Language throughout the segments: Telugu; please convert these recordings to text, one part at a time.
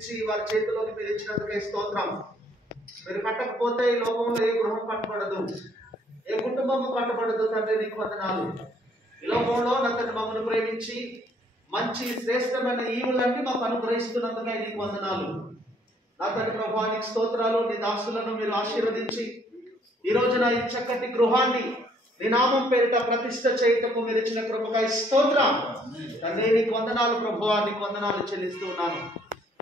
అప్పగించి వారి చేతిలోకి మీరు ఇచ్చినందుకే స్తోత్రం. మీరు కట్టకపోతే ఈ లోకంలో ఏ గృహం కట్టబడదు, ఏ కుటుంబం కట్టబడదు. తండ్రి నీకు వందనాలు. ఈ లోకంలో నా తండ్రి మమ్మల్ని ప్రేమించి మంచి శ్రేష్టమైన ఈవులన్నీ మాకు అనుగ్రహిస్తున్నందుకై నీకు వందనాలు. నా తండ్రి ప్రభువా నీకు స్తోత్రాలు. నీ దాసులను మీరు ఆశీర్వదించి ఈ రోజున ఈ చక్కటి గృహాన్ని నీ నామం పేరిట ప్రతిష్ఠ చేయటకు మీరు ఇచ్చిన కృపకై స్తోత్రం. తండ్రి నీకు వందనాలు ప్రభువా, నీకు వందనాలు చెల్లిస్తూ ఉన్నాను.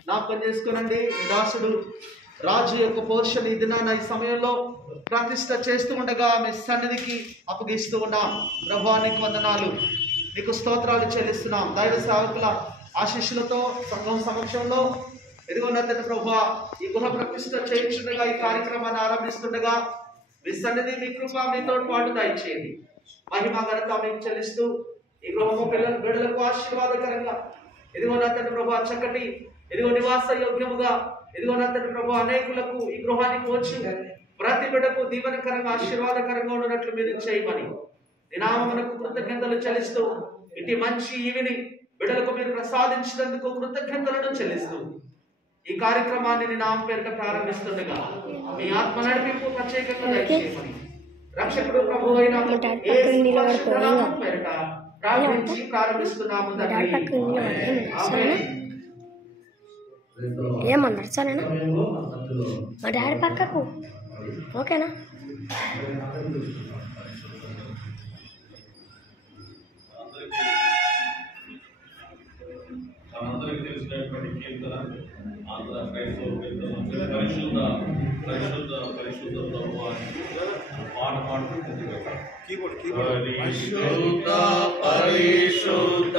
జ్ఞాపకం చేసుకునండి, దాసుడు రాజు యొక్క పోర్షన్ ఈ దినాన ఈ సమయంలో ప్రతిష్ఠ చేస్తూ ఉండగా మీ సన్నిధికి అప్పగిస్తూ ఉన్నాం. ప్రభువా నీకు వందనాలు, నీకు స్తోత్రాలు చెల్లిస్తున్నాం. దైవ సేవకుల ఆశీస్సులతో సంఘం సమక్షంలో ఎదుగున్న తండ్రి ప్రభువా ఈ గృహ ప్రతిష్ఠ చేయించుండగా, ఈ కార్యక్రమాన్ని ఆరంభిస్తుండగా మీ సన్నిధి మీ కృప మీతో పాటు దయచేయండి. మహిమ ఘనత మీకు చెల్లిస్తూ ఈ గృహము బిడ్డలకు ఆశీర్వాదకరంగా ఎదుగున్న తండ్రి ప్రభువా చక్కటి ఎదుగో నివాస యోగ్యముగా ఎదుగున్న తండ్రి ప్రభువా అనేకులకు ఈ గృహానికి వచ్చి ప్రతి బిడ్డకు దీవెనకరంగా ఆశీర్వాదకరంగా ఉన్నట్లు మీరు చేయమని నీ నామమునకు కృతజ్ఞతలు చెల్లిస్తూ ఇటు మంచి ఈవిని బిడ్డలకు మీరు ప్రసాదించినందుకు కృతజ్ఞతలను చెల్లిస్తూ ఈ కార్యక్రమాన్ని నీ నామం పేరిట ప్రారంభిస్తుండగా మీ ఆత్మ నడిపింపు ప్రత్యేకంగా దయచేయమని రక్షకుడు ప్రభువు అయిన యేసు నామం పేరిట ప్రార్థించి ప్రారంభిస్తున్నాము తండ్రి. ఆమేన్. ఏమన్నారు సరేనా? మా డాడీ పక్కకు ఓకేనా? మనందరికీ తెలిసినటువంటి కీర్తన ఆంధ్ర క్రైస్తవ కీర్తన పరిశుద్ధ పరిశుద్ధ పరిశుద్ధ పాట పాడుతూ కీబోర్డ్ పరిశుద్ధ పరిశుద్ధ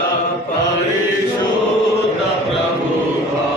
పరిశుద్ధ ప్రభువా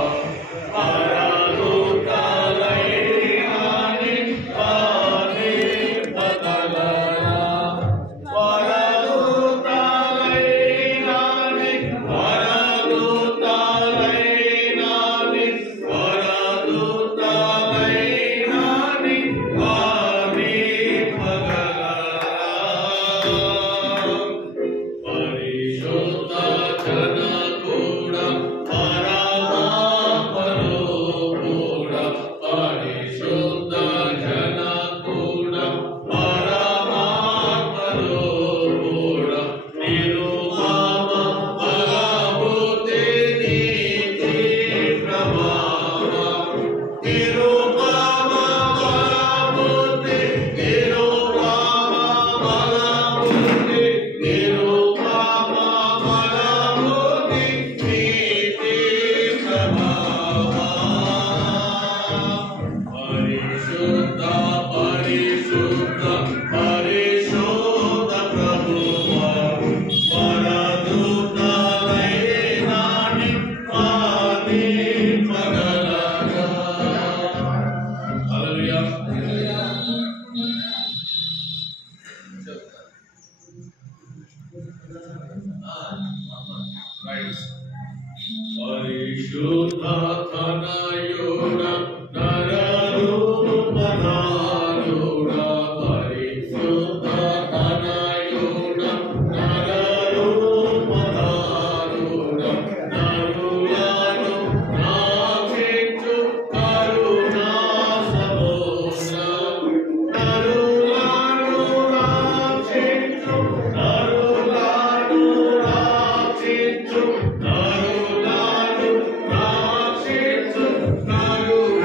Naru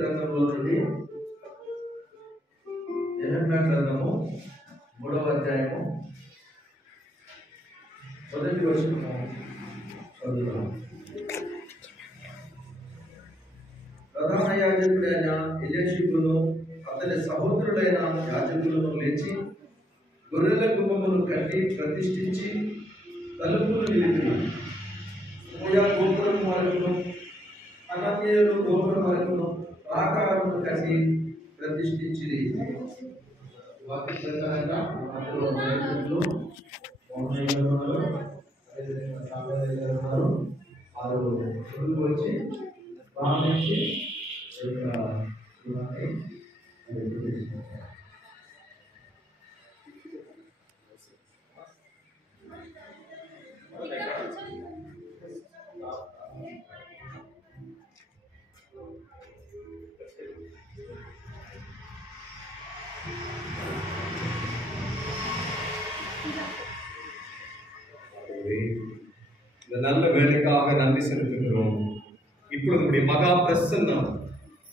గ్రంథంలో నుండి యెరెమీయా గ్రంథము 3వ అధ్యాయము మొదటి వచనము చదువుదాం. ప్రధాన యాజకుడైన ఎలీషాను అతని సహోదరుడైన యాజకులను లేచి గొర్రెల గుమ్మమును కట్టి ప్రతిష్ఠించి తలుపులు నిలిపిన గోపురం వరకును అనన్యులు గోపురం వరకును ప్రాకారమును కట్టి ప్రతిష్ఠించిరి. వాక్య ప్రకారంగా అందులో నాయకులు వారు ముందుకు వచ్చి ప్రారంభించి இந்த நல்ல வேலைக்காக நன்றி செலுத்துகிறோம். இப்பொழுது உங்களுடைய மகா பிரசன்னம்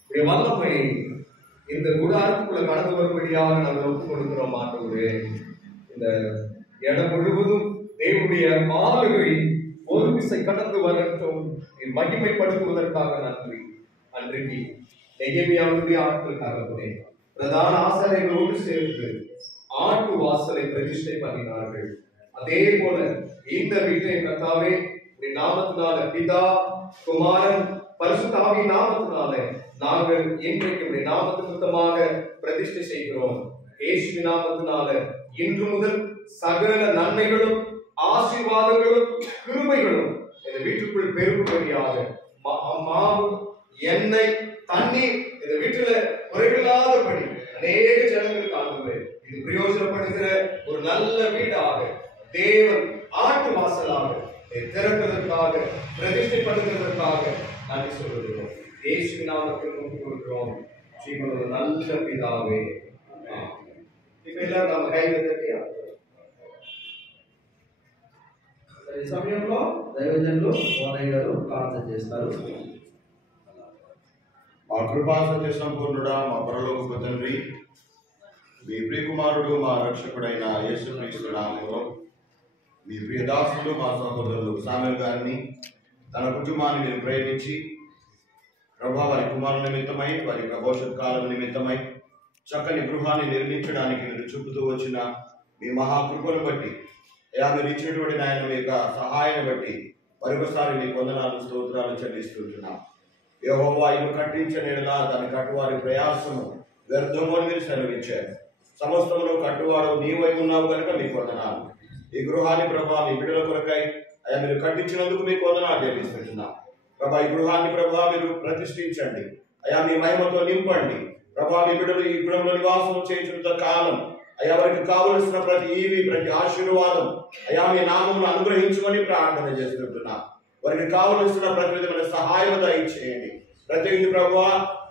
உடைய வல்லமை இந்த குடாரத்துக்குள்ள கடந்து வரும்படியாக நாங்கள் ஒப்புக் கொடுக்கிறோம். ஆண்டவரே, இந்த இடம் முழுவதும் தேவனுடைய ஆளுகை ஒரு விசை கடந்து வரட்டும். மகிமைப்படுத்துவதற்காக நன்றி. அன்றைக்கு நெகேமியாவுடைய ஆட்களுக்காகவே பிரதான ஆசாரியர்களோடு சேர்த்து ஆட்டு வாசலை பிரதிஷ்டை பண்ணினார்கள். அதே போல இந்த வீட்டை கர்த்தாவே உடைய நாமத்தினால பிதா குமாரன் பரிசுத்த ஆவியின் நாமத்தினால நாங்கள் இன்றைக்கு உடைய நாமத்து நிமித்தமாக பிரதிஷ்டை செய்கிறோம். இயேசுவின் நாமத்தினால இன்று முதல் சகல நன்மைகளும் ஆசீர்வாதங்களும் கிருபைகளும் இந்த வீட்டுக்குள் பெருகும்படியாக மாவு எண்ணெய் தண்ணீர் இந்த வீட்டுல குறைவில்லாதபடி அநேக ஜனங்களுக்கு ஆண்டுகிறேன். இது பிரயோஜனப்படுகிற ஒரு நல்ல வீடாக தேவன் ஆட்டு வாசலாக திறப்பதற்காக பிரதிஷ்டை பண்ணுவதற்காக நன்றி சொல்லுகிறோம். இயேசுவின் நாமத்தில் ஒப்புக் கொடுக்கிறோம். ஜீவனுள்ள நல்ல பிதாவே. இப்ப எல்லாரும் நம்ம கையில தட்டி ఈ సమయంలో దైవజనులు ఓనయ్య గారు ప్రార్థన చేస్తారు. మా కృపా సత్య సంపూర్ణుడా, మా పరలోకపు తండ్రి, మీ ప్రియకుమారుడు మా రక్షకుడైన యేసుక్రీస్తు నామములో మీ ప్రియదాసులు మా సహోదరులు సామెల్ గారిని తన కుటుంబాన్ని మీరు ప్రేమించి ప్రభా వారి కుమారుల నిమిత్తమై వారి యొక్క భవిష్యత్ కాలం నిమిత్తమై చక్కని గృహాన్ని నిర్మించడానికి మీరు చూపుతూ వచ్చిన మీ మహాకృపను బట్టి మీరు ఇచ్చినటువంటి నాయన మీ యొక్క సహాయాన్ని బట్టి మరొకసారి మీ వందనాలు స్తోత్రాలు చెల్లిస్తుంటున్నాం. యెహోవా ఇల్లు కట్టించనేలా దాని కట్టువారి ప్రయాసము వ్యర్థము అని మీరు సెలవిచ్చారు. సమస్తమును కట్టువాడు నీవై ఉన్నావు కనుక మీకు వందనాలు. ఈ గృహాన్ని ప్రభా మీ బిడ్డల కొరకై మీరు కట్టించినందుకు మీకు వందనాలు చెల్లిస్తుంటున్నాం. ప్రభా ఈ గృహాన్ని ప్రభా మీరు ప్రతిష్ఠించండి. మీ మహిమతో నింపండి. ప్రభా మీ బిడ్డలు ఈ గృహంలో నివాసం చేయించినంత కాలం వారికి కావలసిన ప్రతి ఈవి ప్రతి ఆశీర్వాదం మీ నామమును అనుగ్రహించమని ప్రార్థన చేస్తుంటున్నా. వారికి కావలసిన ప్రతి విధమైన సహాయం దయచేయండి. ప్రత్యేకించి ప్రభువా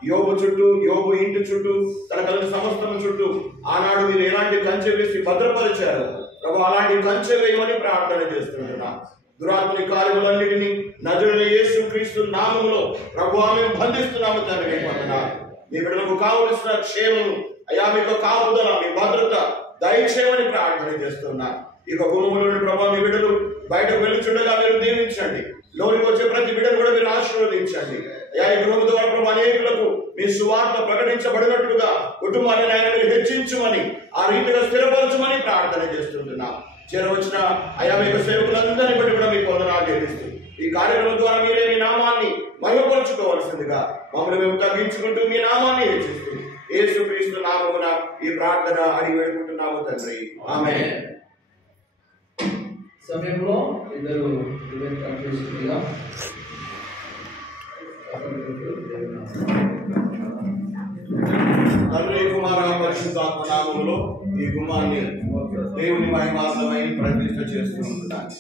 యోబు చుట్టూ, యోబు ఇంటి చుట్టూ, తన కలిగిన సమస్తం చుట్టూ ఆనాడు మీరు ఎలాంటి కంచె వేసి భద్రపరిచారు ప్రభు, అలాంటి కంచె వేయమని ప్రార్థన చేస్తుంటున్నా. దురాత్మని కార్యములన్నిటినీ నజరుడైన యేసుక్రీస్తు నామములో ప్రభువా మేము బంధిస్తున్నాము తండ్రి. మీ బిడ్డలకు కావలసిన క్షేమము మీకు కాపుదల, మీ భద్రత దయచేయమని ప్రార్థన చేస్తున్నా. ఇక భూములను ప్రభావ మీ బిడ్డలు బయటకు వెళ్తుండగా మీరు దీవించండి. లోనికి వచ్చే ప్రతి బిడ్డను కూడా మీరు ఆశీర్వదించండి. ఈ గృహం ద్వారా ప్రభు అనేకులకు మీ సువార్త ప్రకటించబడినట్లుగా కుటుంబాన్ని ఆయన మీరు హెచ్చించమని, ఆ రీతిగా స్థిరపరచమని ప్రార్థన చేస్తుంటున్నా. చేరవచ్చిన మీకు సేవకులందరినీ బట్టి కూడా మీకు వందనాలు చెల్లిస్తూ ఈ కార్యక్రమం ద్వారా మీరే మీ నామాన్ని మహిమపరచుకోవాల్సిందిగా మమ్మల్ని మేము తగ్గించుకుంటూ మీ నామాన్ని హెచ్చిస్తూ యేసుక్రీస్తు నామమున ఈ ప్రార్థన అడిగి వేడుకుంటున్నాము తండ్రి. ఆమేన్. సమయంలో ఇద్దరు కంప్లీట్గా తండ్రి కుమార పరిశుద్ధాత్మ నామములో ఈ గుమ్మాన్ని దేవుని మహిమార్థమై ప్రతిష్ఠ చేస్తూ ఉంటున్నాను.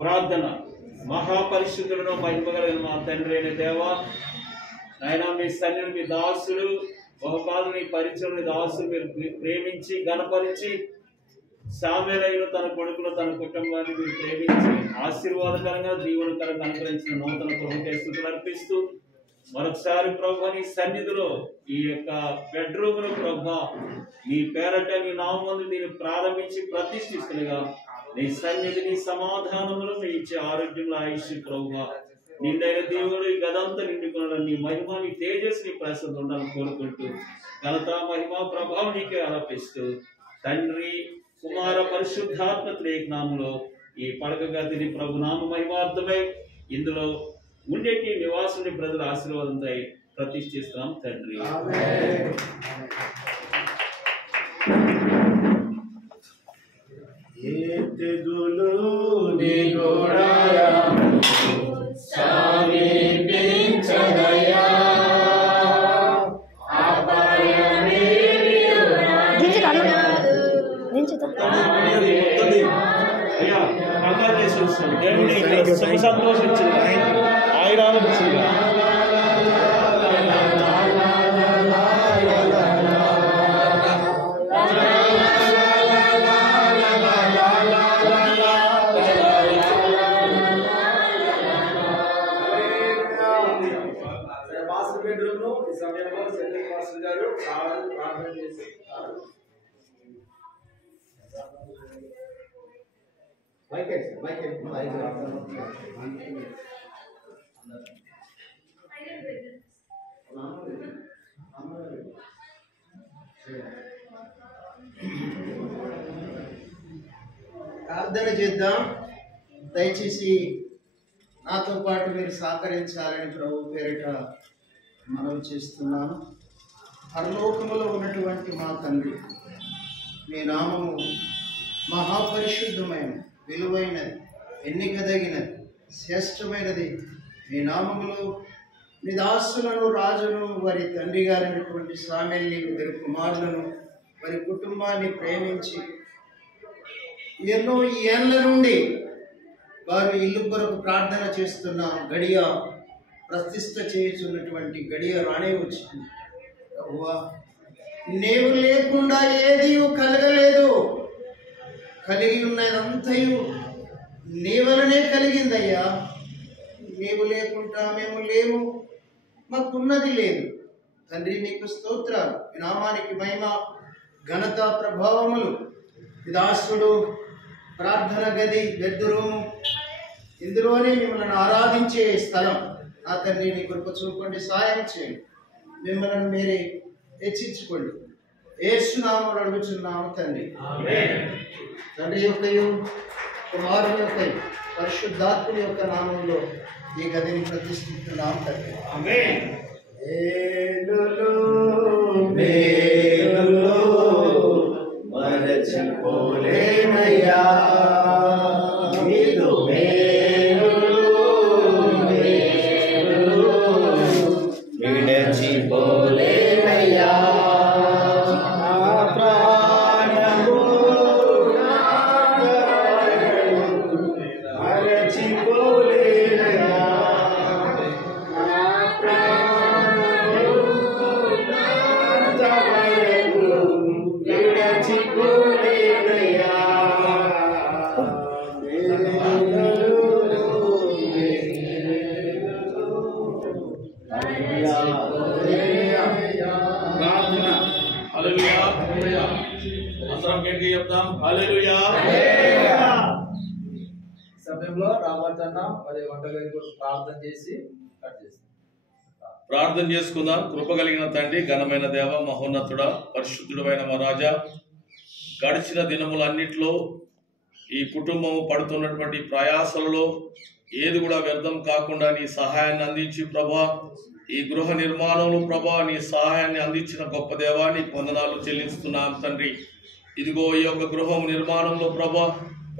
ప్రార్థన. మహాపరిశుద్ధులను మహిమగలిగిన మా తండ్రి అయిన దేవా, నాయన మీ సన్నిధిని మీ దాసుడు బహుకాలం మీ పరిచయం మీ దాసుడు మీరు ప్రేమించి గణపరిచి సామెలైన తన కొడుకులు తన కుటుంబాన్ని మీరు ప్రేమించి ఆశీర్వాదకరంగా దీవెనకరంగా అనుగ్రహించిన నూతన కృపకై స్తుతులు అర్పిస్తూ మరొకసారి ప్రభు నీ సన్నిధిలో ఈ యొక్క బెడ్రూమ్ లో ప్రభు నీ పేరట నీ నామందు నేను ప్రారంభించి ప్రతిష్ఠిస్తుండగా నీ సన్నిధిని సమాధానములు మీ ఇచ్చే ఆరోగ్యంలో ఆయుష్ ప్రభు నిండైన దేవుడు ఈ గదంతా నిండుకున్న నీ మహిమ నీ తేజస్సు నీ ప్రసన్న ఉండాలని కోరుకుంటూ ఘనత మహిమ ప్రభావం నీకే ఆరోపిస్తూ తండ్రి కుమార పరిశుద్ధాత్మ త్రేకనామంలో ఈ పడక గదిని ప్రభు నామ మహిమార్థమై ఇందులో ఉండేటి నివాసుని ప్రజల ఆశీర్వాదంతో ప్రతిష్ఠిస్తున్నాం తండ్రి. దేవుని సంతోషించింది ఆయురాలు ఇచ్చింది. మాస్టర్ బెడ్రూమ్ లో ఈ సమయంలో సెంట్రల్ మాస్టర్ గారు ప్రార్థన చేసి ప్రార్థన చేద్దాం. దయచేసి నాతో పాటు మీరు సహకరించాలని ప్రభు పేరిట మనవి చేస్తున్నాను. పరలోకములో ఉన్నటువంటి మా తండ్రి, మీ నామము మహాపరిశుద్ధమైన విలువైనది, ఎన్నికదగినది, శ్రేష్టమైనది. మీ నామములో మీ దాసులను రాజును వారి తండ్రి గారైనటువంటి స్వామిని ఇద్దరు కుమారులను వారి కుటుంబాన్ని ప్రేమించి ఎన్నో ఏళ్ల నుండి వారు ఇల్లు కొరకు ప్రార్థన చేస్తున్న గడియ ప్రతిష్ఠ చేయుచున్నటువంటి గడియ రానే వచ్చింది. యెహోవా, నీవు లేకుండా ఏది కలగలేదు. కలిగి ఉన్నదంతయు నీ వలనే కలిగిందయ్యా. నీవు లేకుండా మేము లేము, మాకున్నది లేదు. తండ్రి నీకు స్తోత్రాలు. ఈ నామానికి మహిమ ఘనత ప్రభావములు. దాసుడు ప్రార్థన గది బెడ్రూము ఇందులోనే మిమ్మల్ని ఆరాధించే స్థలం. నా తండ్రి నీ కృప చూపండి, సాయం చేయండి. మిమ్మల్ని మీరే హెచ్చించుకోండి. యేసు నామములో అడుగుచున్నాము తండ్రి. తండ్రి యొక్కయు కుమారుని యొక్క పరిశుద్ధాత్ముని యొక్క నామంలో ఈ గదిని ప్రతిష్ఠిస్తున్నాం తండ్రి. మరచిపోలేనయ్యా విడచిపోలేనయ్యా ప్రాణము మరచిపోలేనయ్యా సమయంలో రామచన్న మరి వంటగది కొరకు ప్రార్థన చేసి కట్ చేస్తాం. ప్రార్థన చేసుకుందాం. కృప కలిగిన తండ్రి, ఘనమైన దేవ, మహోన్నతుడ, పరిశుద్ధుడైన మా రాజా, గడిచిన దినములన్నిట్లో ఈ కుటుంబం పడుతున్నటువంటి ప్రయాసలలో ఏది కూడా వ్యర్థం కాకుండా నీ సహాయాన్ని అందించి ప్రభా, ఈ గృహ నిర్మాణంలో ప్రభా నీ సహాయాన్ని అందించిన గొప్ప దేవా నీకు వందనాలు చెల్లిస్తున్నాం తండ్రి. ఇదిగో ఈ యొక్క గృహం నిర్మాణంలో ప్రభా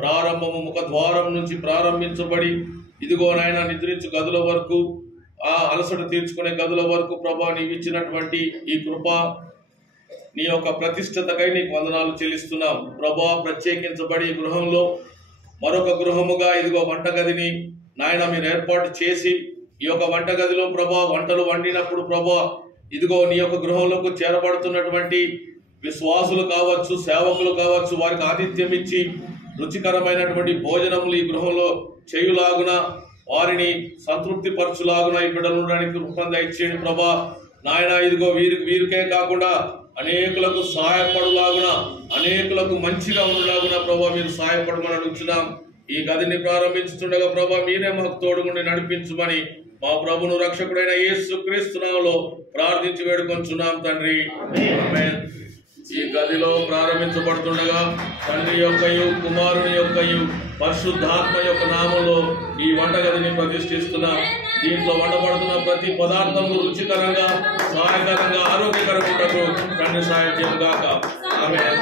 ప్రారంభము ముఖద్వారం నుంచి ప్రారంభించబడి ఇదిగో నాయన నిద్రించు గదుల వరకు, ఆ అలసట తీర్చుకునే గదుల వరకు ప్రభా నీవు ఇచ్చినటువంటి ఈ కృప నీ యొక్క ప్రతిష్టతకై నీకు వందనాలు చెల్లిస్తున్నాం ప్రభువా. ప్రత్యేకించబడి ఈ గృహంలో మరొక గృహముగా ఇదిగో వంటగదిని నాయన మీరు ఏర్పాటు చేసి ఈ యొక్క వంటగదిలో ప్రభా వంటలు వండినప్పుడు ప్రభా ఇదిగో నీ యొక్క గృహంలోకి చేరబడుతున్నటువంటి విశ్వాసులు కావచ్చు, సేవకులు కావచ్చు, వారికి ఆతిథ్యం ఇచ్చి రుచికరమైనటువంటి భోజనములు ఈ గృహంలో చేయులాగున, వారిని సంతృప్తి పరచులాగున ఈ బిడ్డలు ఉండడానికి రూపం దయచేయండి ప్రభా నాయన. ఇదిగో వీరికే కాకుండా అనేకులకు సహాయపడులాగున, అనేకులకు మంచిగా ఉండలాగున ప్రభా మీరు సహాయపడమని అడుగుతున్నాం. ఈ గదిని ప్రారంభించుతుండగా ప్రభా మీరే మాకు తోడుగుండి నడిపించమని మా ప్రభును రక్షకుడైన యేసుక్రీస్తు నామములో ప్రార్థించి వేడుకొంచున్నాం తండ్రి, ఆమేన్. ఈ గదిలో ప్రారంభించబడుతుండగా తండ్రి యొక్కయు కుమారుని యొక్కయు పరిశుద్ధాత్మ యొక్క నామంలో ఈ వంటగదిని ప్రతిష్ఠిస్తున్నాం. దీంట్లో వండబడుతున్న ప్రతి పదార్థము రుచికరంగా, సహాయకరంగా, ఆరోగ్యకరంగా తండ్రి సాయం గాక. ఆమేన్.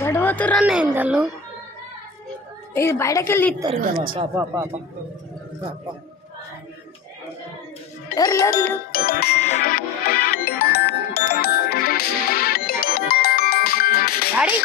గడవతురన్న ఏందళ్ళు ఇది బయటకి వెళ్ళి ఇస్తారు లేరు డాడీ